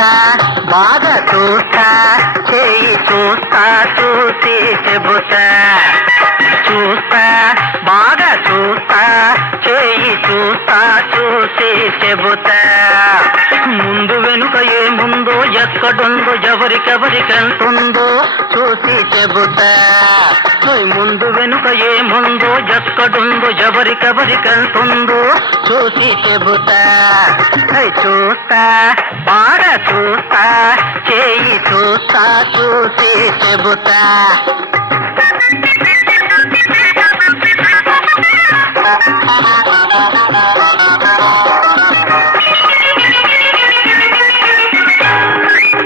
చూస్తా బాగా చూస్తా చేయి చూస్తా చూసి చెబుతా చూస్తా బాగా చూస్తా చేయి చూస్తా చూసి చెబుతా ముందు వెనుక ఏముందో ఎక్కడుందో ఎవరికెవరికెంతుందో చూసి చెబుతా ముందు వెనుక ఏముందో ఎక్కడుందో ఎవరికెవరికెంతుందో చూసి చెబుతా చూస్తా బాగా చూస్తా చేయి చూస్తా చూసి చెబుతా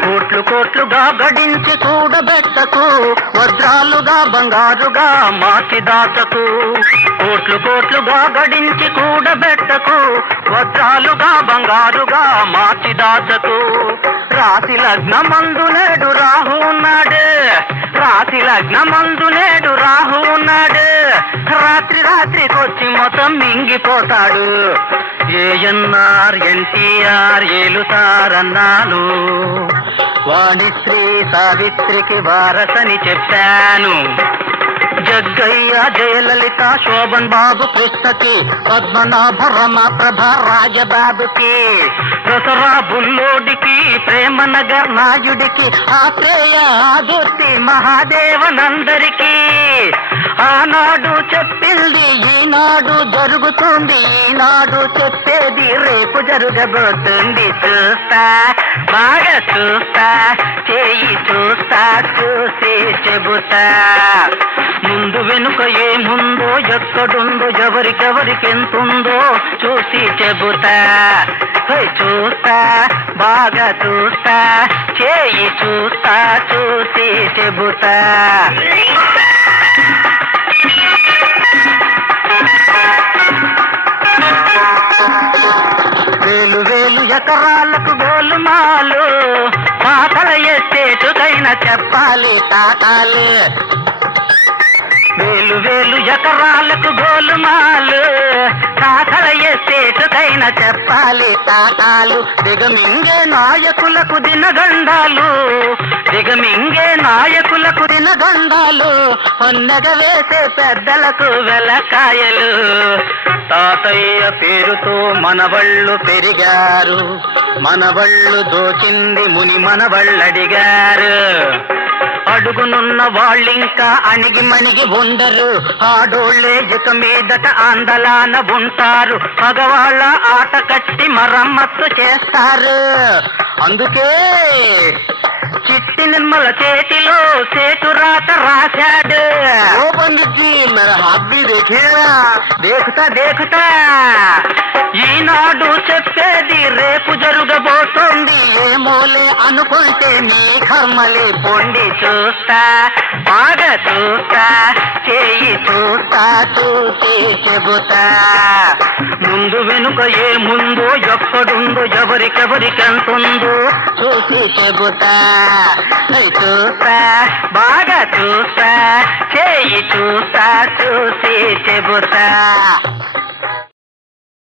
కోట్లు కోట్లుగా గడించి కూడబెట్టకు వజ్రాలుగా బంగారుగా మార్చి దాచకు కోట్లు కోట్లుగా గడించి కూడబెట్టకు వజ్రాలుగా బంగారుగా మార్చి దాచకు రాశి లగ్నమందు నేడు రాహు ఉన్నాడు రాశి లగ్నమందు నేడు రాహు ఉన్నాడు రాత్రి రాత్రికొచ్చి మొత్తం మింగిపోతాడు ఏఎన్ఆర్ ఎన్టీఆర్ ఏలుతారన్నాను వాణిశ్రీ సావిత్రికి వారసని చెప్పాను జగ్గయ్య జయలలిత శోభన్ బాబు కృష్ణకి పద్మనాభ రమ ప్రభ రాజబాబుకి దసరా బుల్లోడికి ప్రేమనగర్ నాయుడికి ఆత్రేయ ఆదుర్తి మహాదేవనందరికి ఆనాడు చెప్పింది ఈనాడు జరుగుతుంది ఈనాడు చెప్పేది రేపు జరగబోతుంది చూస్తా బాగా చూస్తా చేయి చూస్తా చూసి చెబుతా ముందు వెనుక ఏముందో ఎక్కడుందో ఎవరికెవరికెంతుందో చూసి చెబుతా చూస్తా బాగా చూస్తా చేయి చూస్తా చూసి చెబుతా వేలు వేలు ఎకరాలకు గోలుమాలు పాతల ఎస్టేటుకైనా చెప్పాలి తాటాలి వేలు వేలు ఎకరాలకు గోలుమాలు తాతల ఎస్టేటుకైనా చెప్పాలి తాటాలు దిగమింగే నాయకులకు దినగండాలు దిగమింగే నాయకులకు దినగండాలు పొన్నగ వేసే పెద్దలకు వెలకాయలు తాతయ్య పేరుతో మనవళ్ళు పెరిగారు మనవళ్ళు దోచింది ముని మనవళ్ళడిగారు అడుగునున్న వాళ్ళింకా అణిగి మణిగి ఉండరు ఆడోళ్ళే ఇక మీదట ఆందోళన ఉంటారు మగవాళ్ళ ఆట కట్టి మరమ్మత్తు చేస్తారు అందుకే చిట్టి నిర్మల చేతిలో సేటు రాత రాశాడు ఓ పండిట్జీ మేరా హాత్ భీ దేఖియేగా దేఖుతా దేఖుతా ఈనాడు చెప్పేది రేపు జరగబోతోంది ఏమోలే అనుకుంటే మీ కర్మలే పొండి చూస్తా బాగా చూస్తా చేయి చూస్తా చూసి చెబుతా ముందు వెనుక ఏముందో ఎక్కడుందో ఎవరికెవరికెంతుందో చూసి చెబుతా చూస్తా బాగా చూస్తా చేయి చూస్తా చూసి చెబుతా